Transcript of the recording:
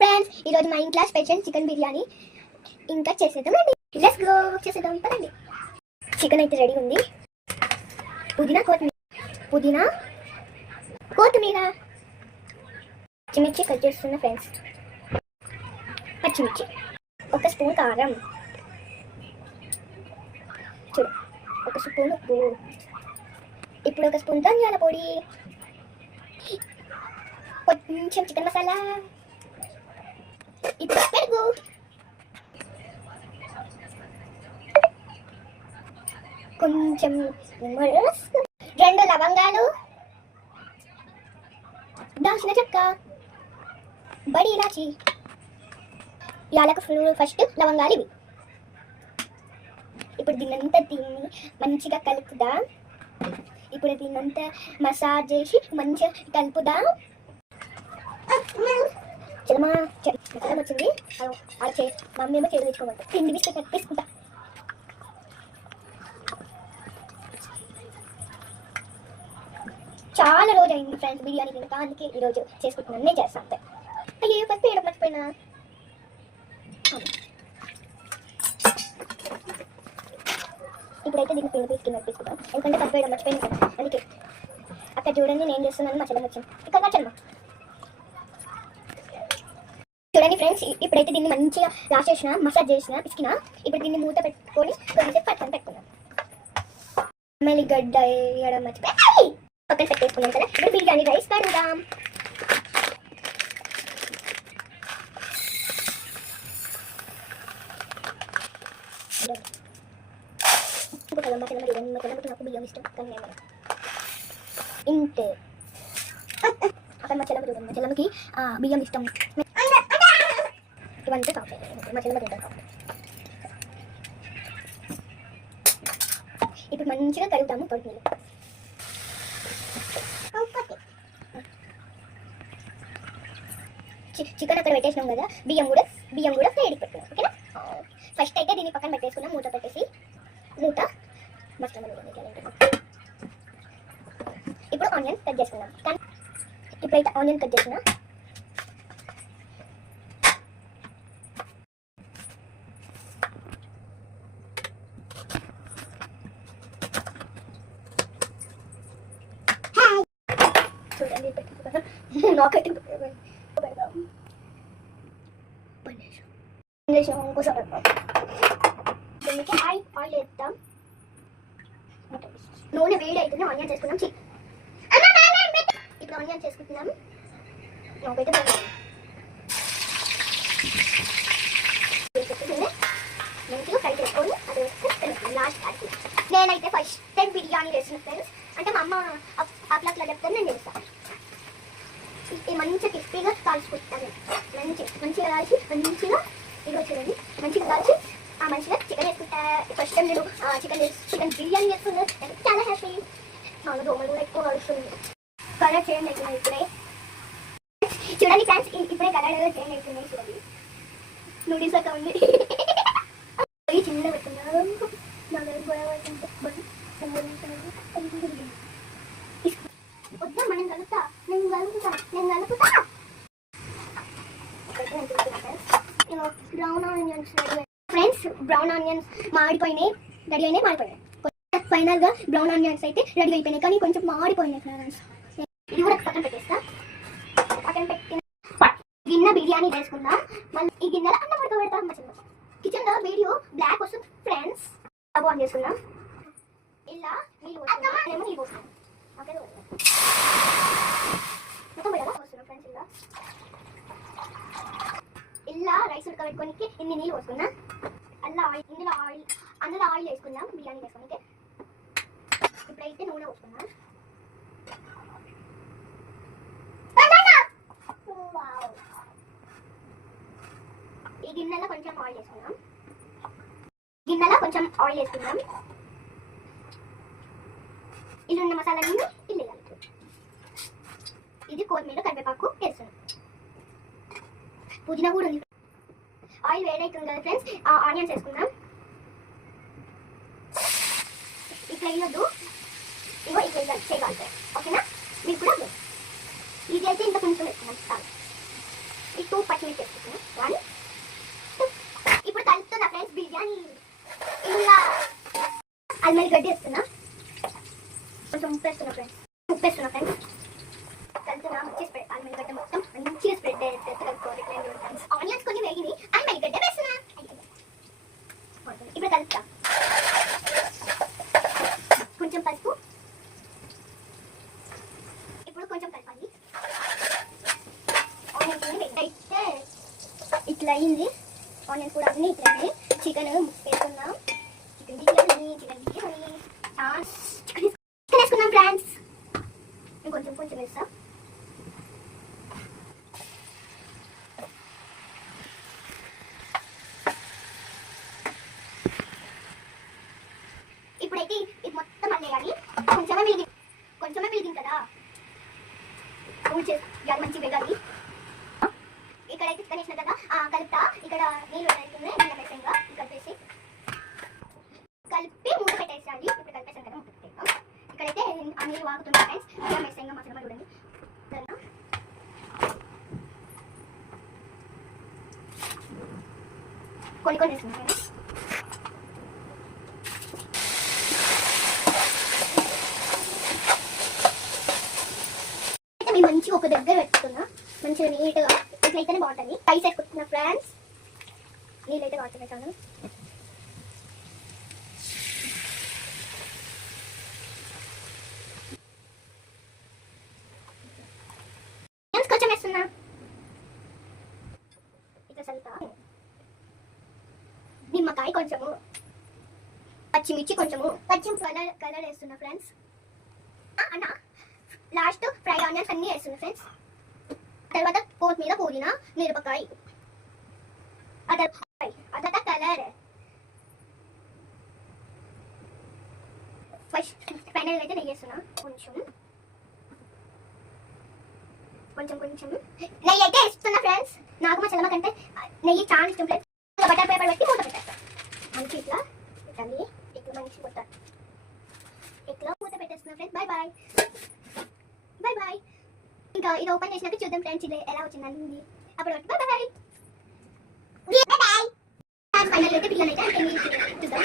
Friends ఈరోజు మా ఇంట్లో స్పెషల్ చికెన్ బిర్యానీ ఇంకా చేసేద్దామండి. లెట్స్ గో చేసేద్దాం పదండి. చికెన్ అయితే రెడీ ఉంది. పుదీనా కొత్తిమీర పచ్చిమిర్చి కట్ చేస్తున్నా ఫ్రెండ్స్. పచ్చిమిర్చి, ఒక స్పూన్ కారం, చూడు ఒక స్పూన్ ఉప్పు, ఇప్పుడు ఒక స్పూన్ ధనియాల పొడి, కొంచెం చికెన్ మసాలా, ఇప్పుడు పెరుగు, కొంచెం 2 లవంగాలు, దాల్చిన చెక్క, బడి ఇలాచి, యాలకు ఫస్ట్ లవంగాలు ఇవి. ఇప్పుడు దీన్నంతా మంచిగా కలుపుదా. ఇప్పుడు దీన్నంతా మసాజ్ చేసి మంచిగా కలుపుదా. చలమా మసాలా వచ్చింది. అలా మమ్మీ ఏమో చేతులు తెచ్చుకోమంట. తిండి బిస్కెట్ తీసుకుంటా. చాలా రోజు అయింది ఫ్రెండ్స్ బిర్యానీ తినక, అందుకే ఈరోజు చేసుకుంటున్నాను. నేను చేస్తాను అంతే. అయ్యో ఫస్ట్ వేయడం మర్చిపోయినా. ఇప్పుడైతే దీన్ని పిండి తీసుకుని నడిపిస్తున్నాం, ఎందుకంటే ఫస్ట్ వేయడం మర్చిపోయినా కదా. అందుకే అక్కడ చూడండి నేను చేస్తున్నాను. మా చెల్లెం వచ్చింది. ఇక్కడ మా చెల్లెమ్మ చూడండి ఫ్రెండ్స్. ఇప్పుడైతే దీన్ని మంచిగా రాసేసిన, మసాజ్ చేసిన, పిసికిన. ఇప్పుడు దీన్ని మూత పెట్టుకొని కొంచెంసేపు పక్కన పెట్టుకున్నాం. మళ్ళీ గడ్డ వేయడం మర్చిపోయి పక్కన పెట్టేసుకున్నాం కదా. ఇప్పుడు బిర్యానీ రైస్ కడుగుదాం. నాకు బియ్యం ఇష్టం కానీ ఇంతే. అక్కడ మా చెల్లెమ్మ చూడండి, మా చెల్లెమ్మకి బియ్యం ఇష్టం. ఇవంతా కాఫీ మా చెల్లెమ్మ తింటాం. ఇప్పుడు మంచిగా కడుగుతాము పొడి నీళ్ళు. చికెన్ అక్కడ పెట్టేసినాం కదా, బియ్యం కూడా ఫ్రైడ్కి పెట్టుకున్నాం. ఓకేనా. ఫస్ట్ అయితే దీన్ని పక్కన పెట్టేసుకున్నాం. మూత పెట్టేసి ఇప్పుడు ఆనియన్ కట్ చేసుకున్నాం. కానీ ఇప్పుడైతే ఆనియన్ కట్ చేసిన. చూడండి నాకైతే ఇంకోసారి ఆయిల్ వేద్దాం. నూనె వేడి అవుతుంది. ఆనియన్ చేసుకున్నాం. ఇప్పుడు ఆనియన్ చేసుకుంటున్నాము. మంచిగా ఫ్రై చేసుకొని అది వేసుకొని లాస్ట్ అది. నేనైతే ఫస్ట్ టైం బిర్యానీ చేసిన ఫ్రెండ్స్. అంటే మా అమ్మ అట్లా చెప్తాను, నేను చేస్తాను. మంచిగా క్రిస్పీగా కాల్చుకుంటాను. మంచిగా కాల్చి మంచిగా ఇదిగో చూడండి మంచిగా కాల్చి మంచిగా చికెన్ వేసుకుంటా. ఫస్ట్ టైం నేను చికెన్ బిర్యానీ చేసుకున్నాను. చాలా హ్యాపీ. చాలా దోమలు కూడా ఎక్కువ కలుస్తుంది. కలర్ చేంజ్ అవుతున్నాయి ఇప్పుడే. చూడండి ఫ్రెండ్స్, ఇప్పుడే కలర్ చేంజ్ అవుతున్నాయి. చూడండి నూడిల్స్ అక్కడ ఉంది. చిన్న పెట్టుకున్నాను. వద్దా మనం కలుపుతా. నేను కలుపుతా. Brown onions friends, brown onions ready అయినాయి. ఫైనల్ గా బ్రౌన్ ఆనియన్స్ అయితే రెడీ అయిపోయినాయి, కానీ కొంచెం మాడిపోయినాయి ఫ్రెండ్స్. ఇది కూడా పక్కన పెట్టేస్తా. పక్కన పెట్టిన గిన్నె బిర్యానీ చేసుకుందాం. మళ్ళీ ఈ గిన్నెలో అన్నం ఉడకబెడతాం. కిచెన్ లో వీడియో బ్లాక్ వస్తుంది ఫ్రెండ్స్. స్టవ్ ఆన్ చేసుకుందాం. ఇలా నీళ్ళు పోస్తాం. ఫ్రెండ్స్ ఇలా రైస్ ఉడకబెట్టుకోనికి ఇన్ని నీళ్ళు పోసుకున్నా. అందులో ఆయిల్ వేసుకుందాం బిర్యానీ వేసుకోనికి. ఇప్పుడైతే నూనె పోసుకున్నాం. ఈ గిన్నెలో కొంచెం ఆయిల్ వేసుకుందాం. ఇలా ఉన్న మసాలాన్ని ఇల్లు వేయాలి. ఇది కొత్తిమీర, కరివేపాకు వేస్తున్నాం. పుదీనా కూడా ఉంది. ఆయిల్ వేడవుతుంది కదా ఫ్రెండ్స్, ఆనియన్స్ వేసుకుందాం. ఇట్లా వేయొద్దు, ఇట్లా చేయాలి. ఓకేనా. మీరు కూడా ఇది అయితే ఇంత కొంచెం వేసుకున్నాం. ఈ 2 పచ్చిమిర్చి వేసుకుంటున్నా. 1 ఇప్పుడు కలుపుతున్నా ఫ్రెండ్స్ బిర్యానీ. ఇలా అల్లం గడ్డి వేస్తున్నా. కొంచెం ఉప్పు వేస్తున్నా ఫ్రెండ్స్. కలుపుతున్నా మంచి స్ప్రెడ్ అల్లం గడ్డ మొత్తం మంచిగా స్ప్రెడ్ అయ్యేటట్టు కలుపుకోవాలి ఫ్రెండ్స్. ఆనియన్స్ కొన్ని వేగినాయి. అల్లం గడ్డ వేస్తున్నా. ఇప్పుడు కలుపుతా. కొంచెం పసుపు. ఇప్పుడు కొంచెం కలపాలి. ఆనియన్స్ అయితే ఇట్లా అయింది. ఆనియన్స్ కూడా అన్నీ ఇట్లా చికెన్ వేసుకున్నాం. చికెన్ వేసుకున్నాం ఫ్రెండ్స్. కొంచెం వేస్తా. ఇప్పుడైతే ఇది మొత్తం అల్లేయాలి. కొంచెమే మిగిలింది కదా, మంచి వేగాలి. ఇక్కడైతే చికెన్ వేసిన కదా కలుపుతా. ఇక్కడ నీళ్ళు అవుతుంది మెసంగా కలిపేసి కలిపి మూత పెట్టేసేయాలి. ఇప్పుడు కలిపేసాం కదా మూత పెట్టేస్తాం. ఇక్కడైతే ఆ నీళ్ళు వాగుతుంది ఫ్రెండ్స్. ఇలా మెసంగా మసాలా చూడండి. కొన్ని వేస్తున్నాం ఫ్రెండ్స్. మంచిగా ఒక దగ్గర పెట్టుకున్నా. మంచిగా నీట్గా ఇట్లయితేనే బాగుంటుంది. రైస్ వేసుకుంటున్నా ఫ్రెండ్స్. నీళ్ళైతే వాటర్ పెట్టాను. కొంచెం వేస్తున్నా. ఇట్లా చల్లుతా. నిమ్మకాయ కొంచెము, పచ్చిమిర్చి కొంచెము, కలర్ వేస్తున్నా ఫ్రెండ్స్. అన్న లాస్ట్ ఫ్రైడ్ ఆనియన్స్ అన్నీ వేస్తున్నా ఫ్రెండ్స్. తర్వాత కొత్తిమీర, పుదీనా, మిరపకాయ, అదట కలర్. ఫస్ట్ ఫైనల్ అయితే నెయ్యి వేస్తున్నా. కొంచెం నెయ్యి అయితే వేస్తున్నా ఫ్రెండ్స్. నాకు మా చెల్లమ్మ కంటే నెయ్యి చాలా ఇష్టం ఫ్రెండ్స్. బటర్ పేపర్ పెట్టి మూత పెట్టేస్తా. మంచి ఇట్లా పెట్టాలి. ఇట్లా మంచి మూత పెట్టేస్తున్నా ఫ్రెండ్స్. బాయ్. ఇంకా ఇది ఓపెన్ చేసినాక చూద్దాం ఫ్రెండ్స్ ఇది ఎలా వచ్చిందని. అప్పుడు బాయ్. ఫైనల్ అయితే పిల్లలు అయితే చూద్దాం.